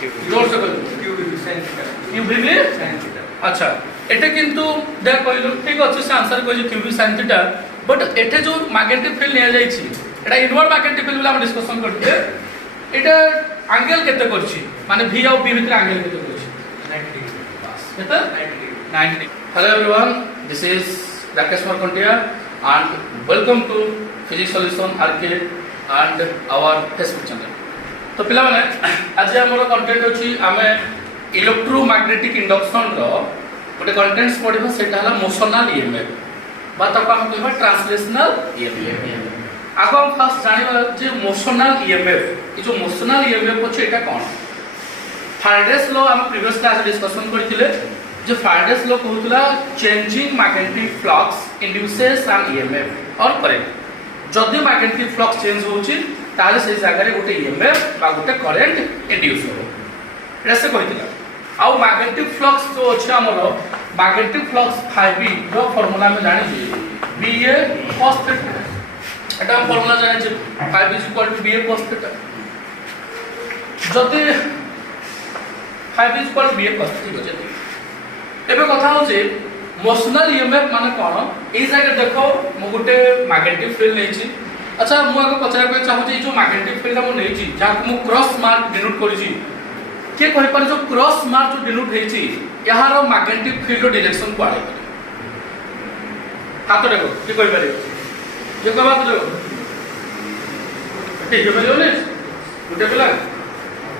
जोर से क्यूबी अच्छा एटे किंतु देख कहलु ठीक अछि से आंसर कहै क्यूबी sin थीटा बट एटे जो मैग्नेटिक फील्ड लिया जाई छी एटा इनवर्ड मैग्नेटिक फील्ड हम डिस्कशन करते एटा एंगल केते करछि माने v और b भीतर एंगल केते करछि 90 डिग्री बस केते 90 degree hello everyone this is Rakesh Markantia and welcome to physics solution rk and our facebook channel तो पिला माने आज हमर कंटेंट अछि आमे इलेक्ट्रोमैग्नेटिक इंडक्शन रो गोटे कंटेंट्स पढिबो सेटा हला मोशनल ईएमएफ बा तक हम कहबा ट्रांसलेशनल ईएमएफ आगो हम फर्स्ट जानिबा जे मोशनल ईएमएफ ई जो मोशनल ईएमएफ अछि एटा कोन फाराडेस लॉ हम प्रीवियस क्लास डिस्कशन करथिले जो फाराडेस लॉ कहउतला changing magnetic flux induces an EMF और करेक्ट जदि मैग्नेटिक फ्लक्स चेंज होउची ताले से जगह रे गोटे ईएमएफ बा गोटे करंट इंड्यूस हो ऐसे कहितला आउ मैग्नेटिक फ्लक्स जो अछि हमर मैग्नेटिक फ्लक्स φb रो फार्मूला में जानि छी ba cos थीटा एटा हम फार्मूला जानि छी φb ba cos थीटा जदि φb ba cos थीटा जदि एबे कथा हो जे मोशनल ईएमएफ माने कोन ए जगह देखो मु गोटे मैग्नेटिक फील्ड नै छी अच्छा मु आगे पचार के चाहू जे जो मैग्नेटिक फील्ड हम नै छी जा मु क्रॉस मार्क डिनोट करि छी के कहि पर जो क्रॉस मार्क जो डिनोट हे छी यार मैग्नेटिक फील्ड रो डायरेक्शन को आले हाथ देखो के कहि पारे जे कहबा तो ठीक है बोले गुटे पिला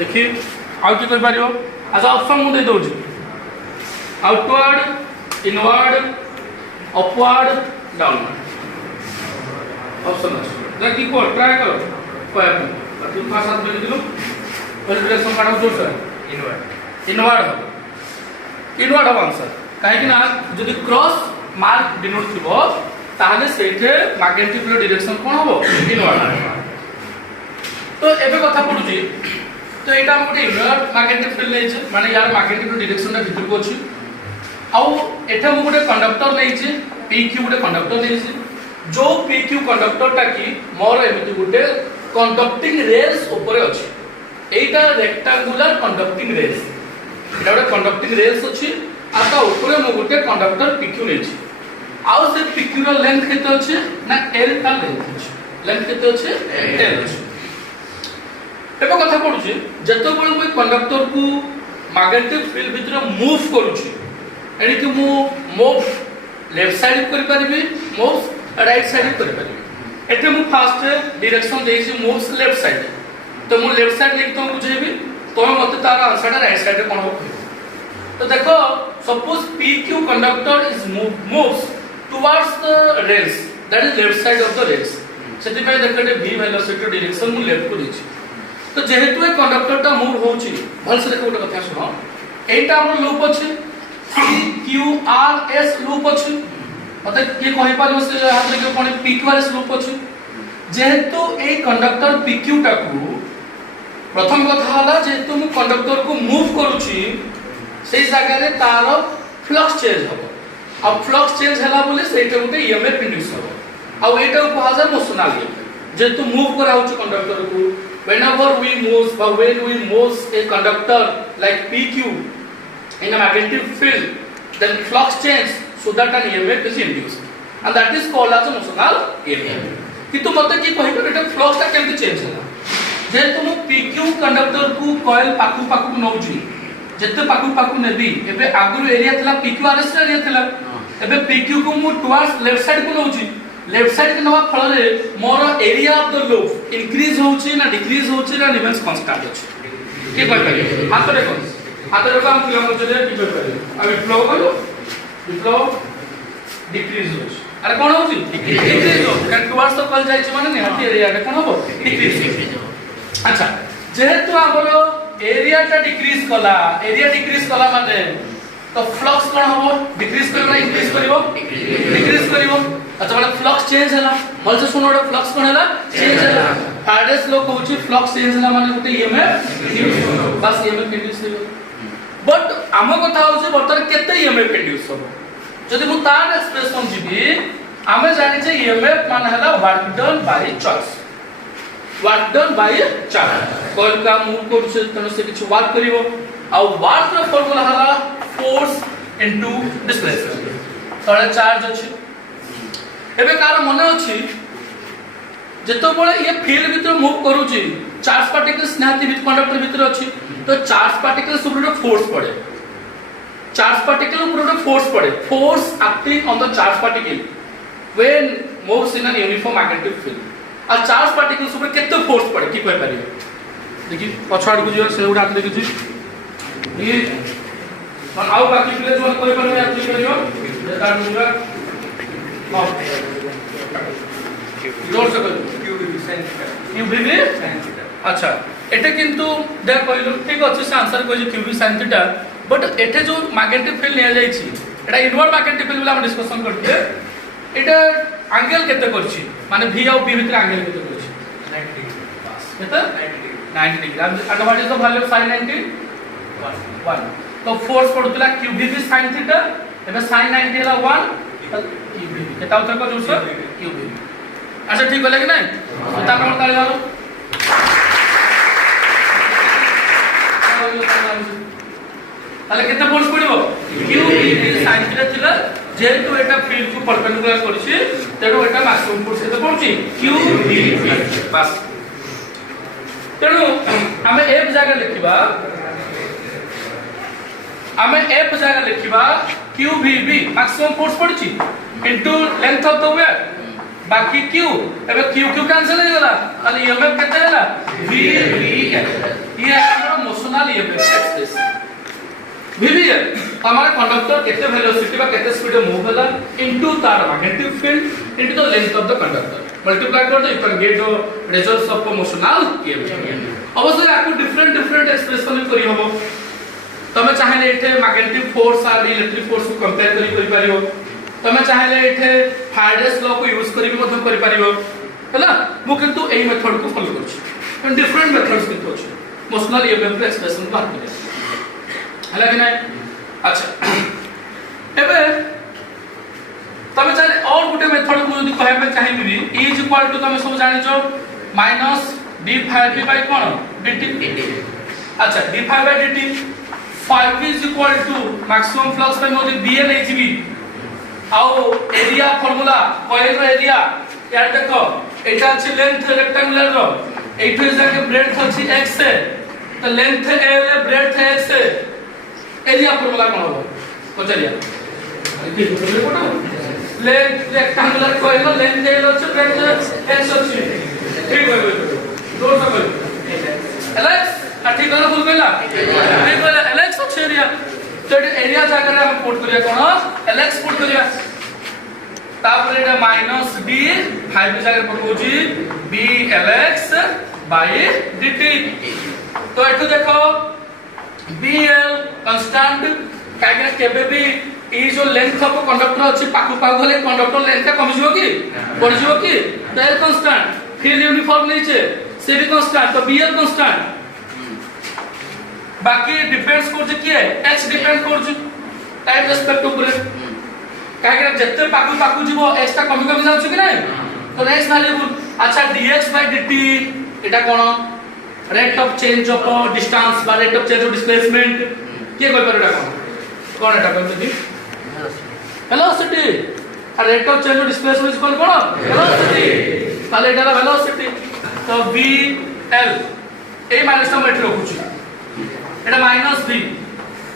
देखि आउ के कहि पारियो अच्छा ऑप्शन मु दे दउ छी outward inward upward downward option है कि को ट्राई करो कोई तुम पास हाथ में दिलो पहले डायरेक्शन काढो जोर से इनवर्ड हो आंसर काहे कि ना यदि क्रॉस मार्क डिनोट थिबो ताहले सेठे मैग्नेटिक फील्ड डायरेक्शन कोन होबो इनवर्ड तो एबे कथा पडुची तो एटा हम गोटे इनवर्ड मैग्नेटिक फील्ड नै छै माने यार मैग्नेटिक डायरेक्शन ना भीतर को अछि आउ एठा मु गोटे कंडक्टर नै छै pq गोटे कंडक्टर नै छै जो pq कंडक्टर टा की मोर एमिति गोटे कंडक्टिंग रेल्स ऊपर अछि एटा रेक्टेंगुलर कंडक्टिंग रेल्स एटा गोटे कंडक्टिंग रेल्स अछि आता ऊपर मु गोटे कंडक्टर pq नै छै आउ से pq रो लेंथ केते अछि ना l ता लेंथ अछि लेंथ केते अछि l अछि एबे कथा पडुछि जतो बळ कोई कंडक्टर को मैग्नेटिक फील्ड भीतर मूव करूछि एनी कि मु मूव लेफ्ट साइड कर परबी मूव राइट साइड कर परबी एते मु फास्ट डायरेक्शन देइ छी मूव्स लेफ्ट साइड तो मु लेफ्ट साइड लेके तो बुझेबी तो मते तार आंसर राइट साइड कोन हो तो देखो suppose pq conductor is moves towards the rails that is left side of the rails सेति पे देखते v वेलोसिटी डायरेक्शन मु लेफ्ट को देछि तो जेहेतु ए कंडक्टर ता मूव होछि भल से देखो कथा सुनो एटा हमर लूप अछि pqrs लूप अछि मतलब के कहि पारो से हाथ रे कोन pqrs लूप अछि जेहेतु ए कंडक्टर pq टा को प्रथम कथा हला जेहेतु मु कंडक्टर को मूव करूछि सेई जगह रे तार फ्लक्स चेंज होबो अब फ्लक्स चेंज हला बोले सेटा गुटे ईएमएफ इंड्यूस होबो आ एटा को कहा जाय मोशनल ईएमएफ जेहेतु मूव करा होछि कंडक्टर को whenever we moves but when we moves a conductor like pq in a magnetic field then flux change so that an EMF is induced and that is called as a motional EMF किंतु मते की कहि एटा flux ता केमति change होला जे तुम pq conductor को coil पाकु पाकु नउची जते पाकु पाकु नेबी एबे आगु एरिया थला pqrs एरिया थला एबे pq को मु टुवर्ड्स लेफ्ट साइड को नउची लेफ्ट साइड के नवा फल रे more area of the loop increase होउची ना डिक्रीज होउची ना रिमेन्स कांस्टेंट अछि के कहि पारे हाथ रे कोन हाथ रे काम किलोमीटर रे की कहि पारे अभी फ्लो करू फ्लो डिक्रीज होउची अरे कोन होउची डिक्रीज हो कैन टुवर्ड्स द कॉल जाय छी माने निहाती एरिया रे कोन हो डिक्रीज अच्छा जेहेतु हमरो एरिया ता डिक्रीज कला माने तो फ्लक्स कोन हो डिक्रीज करबा इंक्रीज करबो डिक्रीज करबो अच्छा मतलब फ्लक्स चेंज हला भल से सुनो फ्लक्स कोन हला चेंज हला फाराडेस लॉ कहउची फ्लक्स चेंज हला माने गोटे ईएमएफ बस ईएमएफ इंड्यूस हो बट आम कथा होची बर्तन केते ईएमएफ इंड्यूस हो जदि मु तार एक्सप्रेशन जिबी आमे जानि जे ईएमएफ माने हला work done by choice work done by charge coil का मूव करू तनो से किछ वर्क करिवो आ वर्क रो फार्मूला हला फोर्स इनटू डिस्प्लेसमेंट तळे चार्ज अछि एबे कार मन अछि जेतो बळे ये फील्ड भीतर मूव करूची चार्ज पार्टिकल्स नाती विथ कंडक्टर भीतर अछि तो चार्ज पार्टिकल्स ऊपर फोर्स पड़े चार्ज पार्टिकल ऊपर फोर्स पड़े force acting on the charge particle when moves in an uniform magnetic field आ चार्ज पार्टिकल्स ऊपर केते फोर्स पड़े की कहि पारियो देखि पछाड़ को जो से उडा देखि छी ये मन आउ बाकी प्ले जो कोई पर में एप्लाई करियो जेता दूंगा हां जोर से क्यूबी अच्छा एटे किंतु दे कहलो ठीक अछि से आंसर कहै क्यूबी sin थीटा बट एटे जो मैग्नेटिक फील्ड लिया जाय छी एटा इनवर्ड मैग्नेटिक फील्ड वाला हम डिस्कशन करते एटा एंगल केते करछि माने v और b भीतर एंगल केते करछि 90 डिग्री बस केते 90 degree and what is the value of sin 90 1 तो फोर्स पड़ुतला क्यूबी भी sin थीटा एबे sin 90 ला 1 क्यूबी केता उत्तर को जोर से क्यूबी अच्छा ठीक बोले कि नहीं तो ता नंबर ताले मारो ताले केते फोर्स पड़िबो q b sin थीटा थिला जेतु एटा फील्ड को परपेंडिकुलर करछि तेनो एटा मैक्सिमम फोर्स केते पहुंची q b बस तेनो हमें f जगह लिखिबा हमें f जगह लिखिबा q b b maximum force पड़छि into length of the wave बाकी q एबे q कैंसिल हो गला ताले ईएमएफ केते हला v v ये हमरा motional EMF expression v v हमारा कंडक्टर केते वेलोसिटी बा केते स्पीड में मूव होला इनटू तार magnetic field into the length of the conductor multiply कर दो you can get the results of motional EMF अवश्य आपको डिफरेंट एक्सप्रेशन करी होबो तमे चाहे एठे मैग्नेटिक फोर्स और इलेक्ट्रिक फोर्स को कंपेयर करी परियो तमे चाहे एठे फैराडेस लॉ को यूज करी भी मधुर करी परियो हैला मु किंतु एई मेथड को फॉलो करछि एंड डिफरेंट मेथड्स किंतु अछि मोशनल ईएमएफ एक्सप्रेशन बात करे हैला कि नहीं अच्छा एबे तमे चाहे और गुटे मेथड को यदि कहबे चाहिबी E इज इक्वल टू तमे सब जानि जो minus d phi b by कोन dt अच्छा d phi by dt phi is equal to maximum flux by Modi bn hb आओ एरिया फार्मूला कॉइल रो एरिया यार देखो एटा अछि लेंथ रेक्टेंगुलर रो एठो जाके ब्रेड्थ अछि x से तो लेंथ a रे ब्रेड्थ x से एरिया फार्मूला कोन हो तो चलिए लेंथ रेक्टेंगुलर कॉइल रो लेंथ a रो छ ब्रेड्थ x अछि ठीक हो दो सब एलेक्स ठीक है फुल कहला ठीक है एलेक्स अछि एरिया तो एरिया जाकर हम पुट करिया कोन एलेक्स पुट करिया तापर एटा माइनस d 5 जाकर पुट होजी b lx बाय dt तो एठो देखो bl कांस्टेंट काहे केबे भी ई जो लेंथ ऑफ कंडक्टर अछि पाकु पाकु गले कंडक्टर लेंथ का कम जिवो की बढ़ जिवो की तो एल कांस्टेंट फील्ड यूनिफॉर्म नीचे से भी कांस्टेंट तो bl कांस्टेंट बाकी डिपेंड्स करछ की है x डिपेंड करछ टाइम रेस्पेक्ट ऊपर काहे कि जत्ते पाकु पाकु जीवो x ता कमी कमी जाउछ कि नै तो x वैल्यू अच्छा dx by dt एटा कोन rate of change of distance बा rate of change of displacement के कोइ पर एटा कोन एटा कोन दी वेलोसिटी आ rate of change of displacement कोन वेलोसिटी ताले एटा वेलोसिटी तो v l ए माइनस हम एट रखुछ एटा माइनस v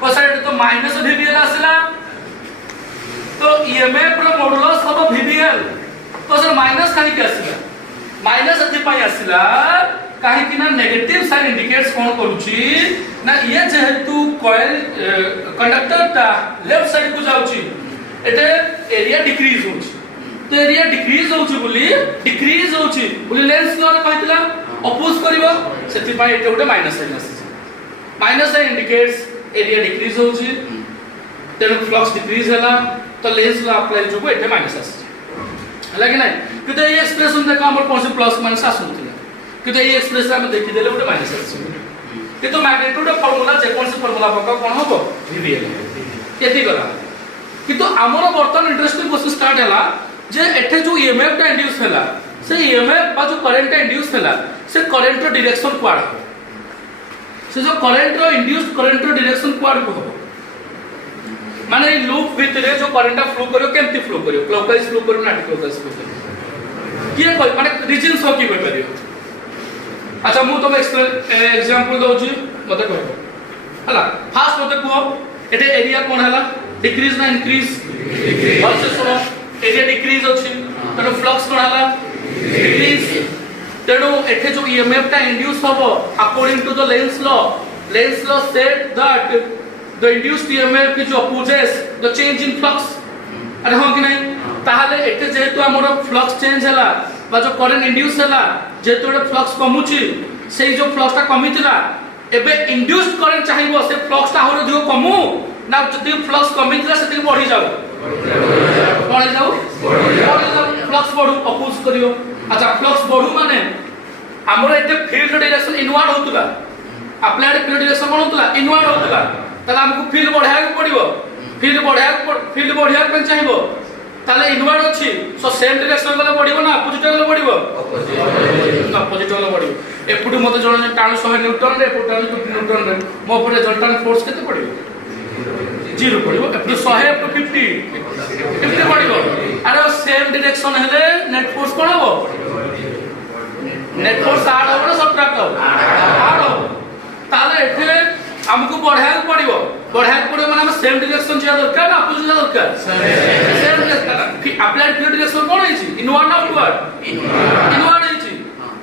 कोसाइड तो माइनस vbl आसला तो ईएमएफ रो मॉडुलस सब vbl तो सर माइनस काहे के आसला माइनस अति पाई आसला काहे कि ना नेगेटिव साइन इंडिकेट्स कोन करूची ना ये जेहेतु कॉइल कंडक्टर ता लेफ्ट साइड को जाउची एटे एरिया डिक्रीज होची तो एरिया डिक्रीज होची बोली लेंस लॉ रे कहतिला अपोज करिवो सेति पाई एटे उटे माइनस साइन आसी minus sine indicates area decrease होची तेनो फ्लक्स डिक्रीज होला तो लेंस लॉ अप्लाई जोगो एटे माइनस आसी हला कि नै किते ए एक्सप्रेशन देखा हमर कोन प्लस माइनस आसुथिला किते ए एक्सप्रेशन हम देखि देले उटे माइनस आसी कितो मैग्नीट्यूड फार्मूला जे कोन से फार्मूला पका कोन होबो vbl केति गला कितो हमर वर्तमान इंटरेस्टिंग क्वेश्चन स्टार्ट हला जे एठे जो ईएमएफ टा इंड्यूस हला से ईएमएफ बा जो करंट इंड्यूस होला से करंट रो डायरेक्शन क्वाड हो से जो करंट रो इंड्यूस्ड करंट रो डायरेक्शन क्वाड को हो माने लूप भितरे जो करंट फ्लो करियो केमती फ्लो करियो क्लॉकवाइज फ्लो करियो ना क्लॉकवाइज फ्लो करियो किए कोइ माने रीजन सो की कोइ करियो अच्छा मु तो एग्जांपल दोची मते कहबो हला फास्ट मते को एटे एरिया कोन हला डिक्रीज ना इंक्रीज और से सुनो एरिया डिक्रीज अछि तनो फ्लक्स कोन हला डिक्रीज तेणु एठे जो ईएमएफ टा इंड्यूस होबो according to the Lenz law said that the induced EMF which opposes the change in flux अरे हो कि नहीं ताहले एते जेतु हमर फ्लक्स चेंज हला बा जो करंट इंड्यूस हला जेतु एटा फ्लक्स कमुची सेई जो फ्लक्स ता कमितिला एबे इंड्यूस्ड करंट चाहिबो से फ्लक्स ता होरो दियो कमु ना जति फ्लक्स कमितिला सेति बढ़ी जाऊ फ्लक्स बढ़ू अपोज करियो अच्छा फ्लक्स बढ़ू माने हमर एते फील्ड डायरेक्शन इनवर्ड होतुला अप्लाइड फील्ड डायरेक्शन कोन होतुला इनवर्ड होतुला ताले हमको फील्ड बढ़ाया पड़िबो फील्ड बढ़िया पे चाहिबो ताले इनवर्ड अछि सो सेम डायरेक्शन गले बढ़िबो ना अपोजिट गले बढ़िबो अपोजिट गले बढ़िबो एपुटु मते जण टाणु 100 न्यूटन रे एपुटु टाणु 50 न्यूटन रे मो परे जल्टान फोर्स केते पड़िबो 0 पड़िबो एपुटु 100 एपुटु 50 पड़िबो अरे सेम डायरेक्शन हेले नेट फोर्स कोन हो नेट फोर्स आड हो ना सब्ट्रैक्ट हो आड हो ताले एठे हमको बढ़ाया पड़िबो माने हम सेम डायरेक्शन जे दरकार ना अपोजिट दरकार same direction applied field direction कोन होइछि इनवर्ड ना आउटवर्ड इनवर्ड होइछि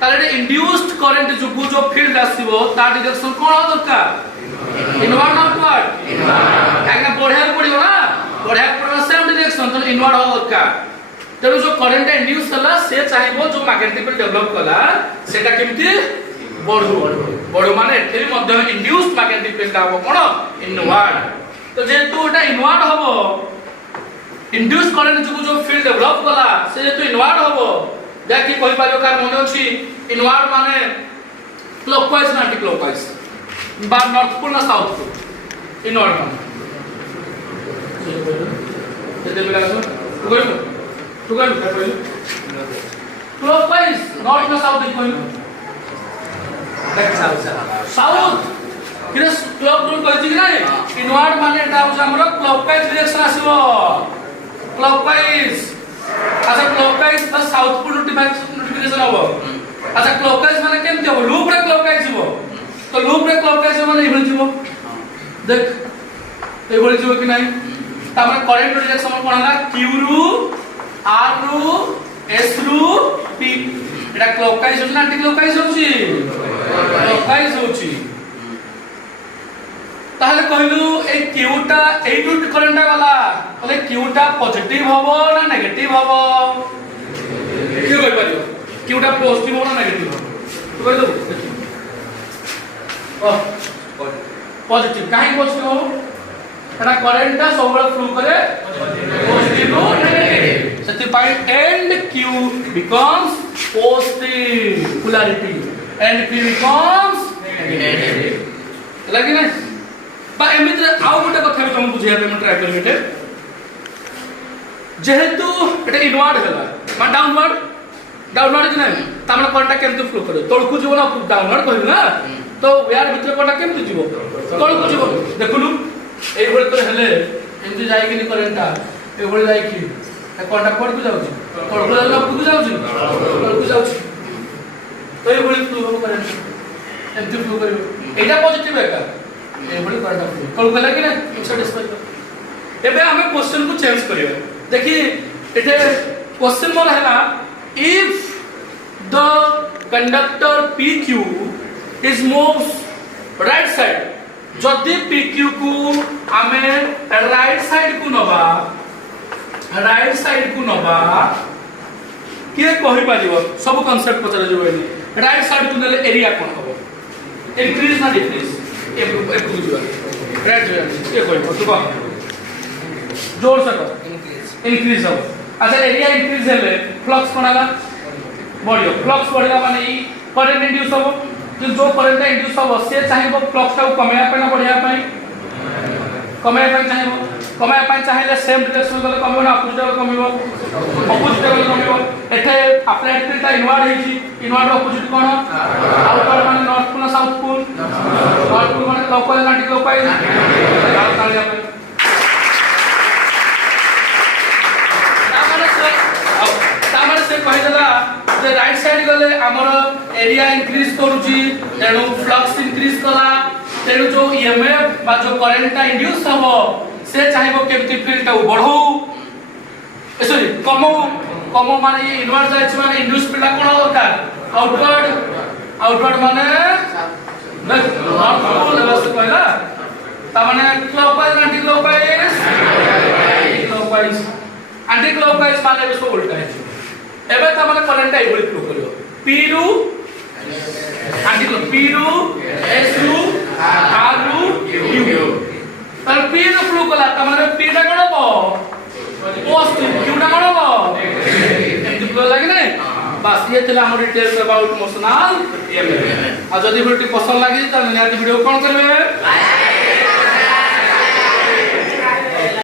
ताले इंड्यूस्ड करंट जो फील्ड आसीबो ता डायरेक्शन कोन हो दरकार इनवर्ड ना आउटवर्ड काहे बढ़ाया पड़िबो ना सेम डायरेक्शन तो इनवर्ड हो दरकार तेणु जो करंट इंड्यूस हला से चाहिबो जो मैग्नेटिक फील्ड डेवलप कला सेटा केमती बढ़ू माने एठे मध्य इंड्यूस्ड मैग्नेटिक फील्ड आबो कोन इनवर्ड तो जेतु एटा इनवर्ड होबो इंड्यूस्ड करंट जो फील्ड डेवलप कला से जेतु इनवर्ड होबो जाकी कहि पारियो कार मने अछि इनवर्ड माने क्लॉकवाइज ना एंटी क्लॉकवाइज बा नॉर्थ पोल ना साउथ पोल इनवर्ड माने जेते बेला तू कहलु क्लॉकवाइज नॉर्थ ना साउथ कहलु साउथ किरे क्लॉक रूल कहछि कि नै इनवर्ड माने एटा हो हमरो क्लॉकवाइज डायरेक्शन आसीबो क्लॉकवाइज अच्छा क्लॉकवाइज त साउथ पोल नोटिफिकेशन होबो अच्छा क्लॉकवाइज माने केमति होबो लूप रे क्लॉकवाइज होबो तो लूप रे क्लॉकवाइज माने एभଳି जिवो देख एभଳି जिवो कि नै तामे करंट डायरेक्शन कोन हला q रु r रु s रु p एटा क्लॉकवाइज होछ ना एंटी क्लॉकवाइज होछि क्लॉकवाइज होछि ताहले कहलु ए क्यूटा एटू करंट वाला बोले क्यूटा पॉजिटिव होबो ना नेगेटिव होबो की कहि परियो क्यूटा पॉजिटिव हो ना नेगेटिव हो तू कहि दो पॉजिटिव काहे पॉजिटिव हो एटा करंट सब फ्लो करे पॉजिटिव हो negative Sati pi and Q becomes positive polarity and p becomes negative लगी ना बा एमित आउ गोटे कथा भी तुम बुझिया पे हम ट्राई करबे जेहेतु एटा इनवर्ड होला मा डाउनवर्ड कि नहीं तामने करंट केमते फ्लो करे तळकु जीव ना डाउनवर्ड कहू ना तो यार भीतर करंट केमते जीव तळकु जीव देखुनु एई भले तो हेले एमती जाई कि करंट ए भले जाई कि करंट कोड को जाउची तळकु जाला को जाउची तळकु जाउची तो ये बड़ी फ्लो करंट एमती फ्लो करियो एटा पॉजिटिव है का ए बड़ी करंट फ्लो कल कला कि ना सैटिस्फाई एबे हमें क्वेश्चन को चेंज करियो देखि एटे क्वेश्चन मोर हैला if the conductor pq is moves right side जदि pq को हमें राइट साइड को नबा किए कहि पारिबो सब कांसेप्ट पचरा जबनी राइट साइड को नेले एरिया कोन हबो इंक्रीज ना डिक्रीज ए बुझिबा राइट साइड ये कहबो तू कह जोर से कह इंक्रीज हो अच्छा एरिया इंक्रीज हेले फ्लक्स कोन आला बढ़ियो फ्लक्स बढ़िला माने ई करंट इंड्यूस हो जो करंट इंड्यूस हो से चाहिबो फ्लक्स को कमेया पे ना बढ़िया पे कमेया पे चाहिबो कमाय पाई चाहिए सेम डायरेक्शन गले कमिबो ना अपोजिट गले कमिबो अपोजिट गले कमिबो एठे अप्लाइड फील्ड ता इनवर्ड हेची इनवर्ड अपोजिट कोन आउटवर्ड माने north pole south pole north pole माने लोकल एंटी क्लॉकवाइज तालिया पे तामाने से कहि देला जे राइट साइड गले हमर एरिया इंक्रीज करूची तेनु फ्लक्स इंक्रीज कला तेनु जो ईएमएफ बा जो करंट ता इंड्यूस हबो से चाहिबो केमति फील्ड ता बढ़ो सॉरी कमो माने ये इनवर्ट जाय माने इंड्यूस फील्ड कोन दरकार आउटवर्ड माने नॉर्थ पोल लेवल से कहला ता माने क्लॉकवाइज एंटी क्लॉकवाइज माने बेसो उल्टा है एबे ता माने करंट ता इबोली फ्लो करियो p रू एंटी क्लॉक p रू s रू r रू q तर p रू फ्लो कला ता माने p टा कोन हो पॉजिटिव q टा कोन हो एंटी फ्लो लागे नै बस ये थिला हमर डिटेल्स अबाउट मोशनल ईएमएफ आ जदी वीडियो पसंद लागी त निहाती वीडियो कोन करबे